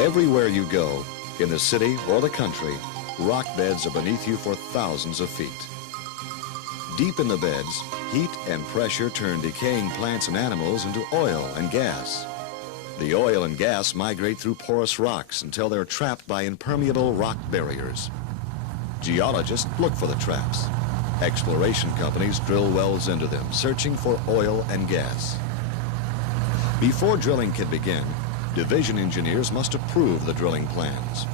Everywhere you go, in the city or the country, rock beds are beneath you for thousands of feet. Deep in the beds, heat and pressure turn decaying plants and animals into oil and gas. The oil and gas migrate through porous rocks until they're trapped by impermeable rock barriers. Geologists look for the traps. Exploration companies drill wells into them, searching for oil and gas. Before drilling can begin, division engineers must approve the drilling plans.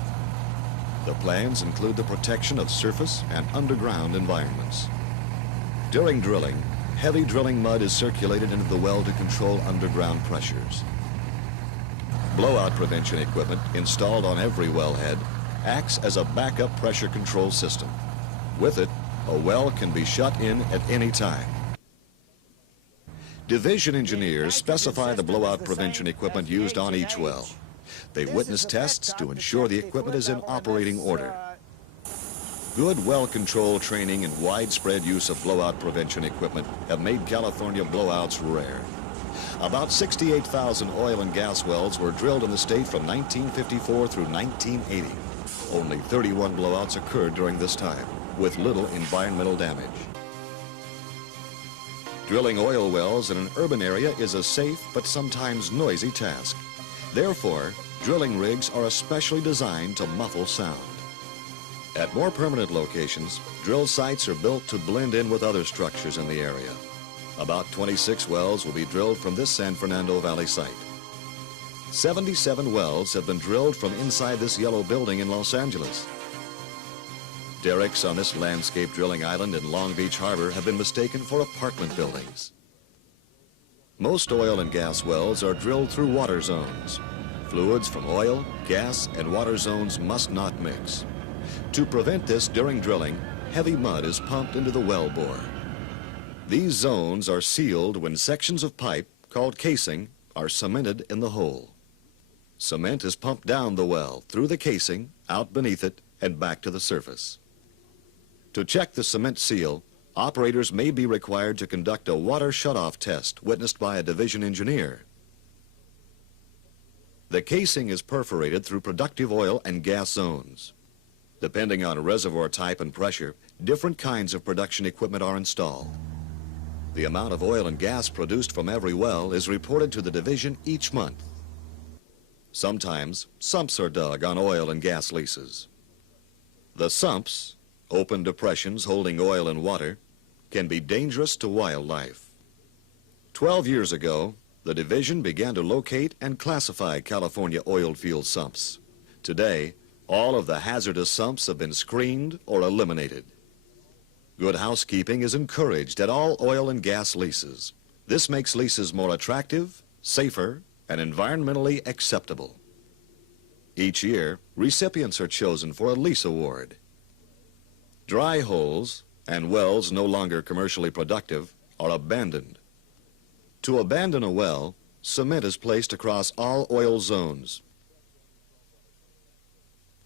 The plans include the protection of surface and underground environments. During drilling, heavy drilling mud is circulated into the well to control underground pressures. Blowout prevention equipment installed on every wellhead acts as a backup pressure control system. With it, a well can be shut in at any time. Division engineers specify the blowout prevention equipment used on each well. They witness tests to ensure the equipment is in operating order. Good well control training and widespread use of blowout prevention equipment have made California blowouts rare. About 68,000 oil and gas wells were drilled in the state from 1954 through 1980. Only 31 blowouts occurred during this time, with little environmental damage. Drilling oil wells in an urban area is a safe but sometimes noisy task. Therefore, drilling rigs are especially designed to muffle sound. At more permanent locations, drill sites are built to blend in with other structures in the area. About 26 wells will be drilled from this San Fernando Valley site. 77 wells have been drilled from inside this yellow building in Los Angeles. Derricks on this landscape drilling island in Long Beach Harbor have been mistaken for apartment buildings. Most oil and gas wells are drilled through water zones. Fluids from oil, gas, and water zones must not mix. To prevent this during drilling, heavy mud is pumped into the well bore. These zones are sealed when sections of pipe, called casing, are cemented in the hole. Cement is pumped down the well, through the casing, out beneath it, and back to the surface. To check the cement seal, operators may be required to conduct a water shutoff test witnessed by a division engineer. The casing is perforated through productive oil and gas zones. Depending on reservoir type and pressure, different kinds of production equipment are installed. The amount of oil and gas produced from every well is reported to the division each month. Sometimes, sumps are dug on oil and gas leases. The sumps, open depressions holding oil and water, can be dangerous to wildlife. 12 years ago, the division began to locate and classify California oil field sumps. Today, all of the hazardous sumps have been screened or eliminated. Good housekeeping is encouraged at all oil and gas leases. This makes leases more attractive, safer, and environmentally acceptable. Each year, recipients are chosen for a lease award. Dry holes and wells no longer commercially productive are abandoned. To abandon a well, cement is placed across all oil zones,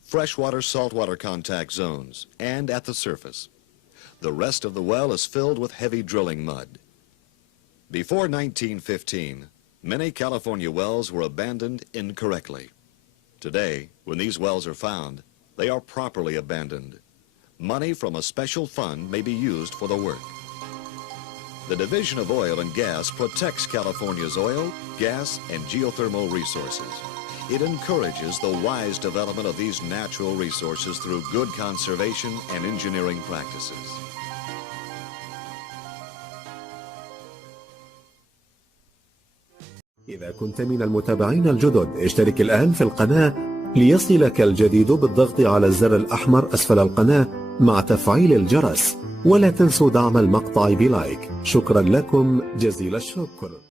freshwater, saltwater contact zones, and at the surface. The rest of the well is filled with heavy drilling mud. Before 1915, many California wells were abandoned incorrectly. Today, when these wells are found, they are properly abandoned. Money from a special fund may be used for the work. The Division of Oil and Gas protects California's oil, gas, and geothermal resources. It encourages the wise development of these natural resources through good conservation and engineering practices. إذا كنت من المتابعين الجدد اشترك الآن في القناة ليصلك الجديد بالضغط على الزر الأحمر أسفل القناة مع تفعيل الجرس، ولا تنسوا دعم المقطع بلايك. شكرا لكم جزيل الشكر.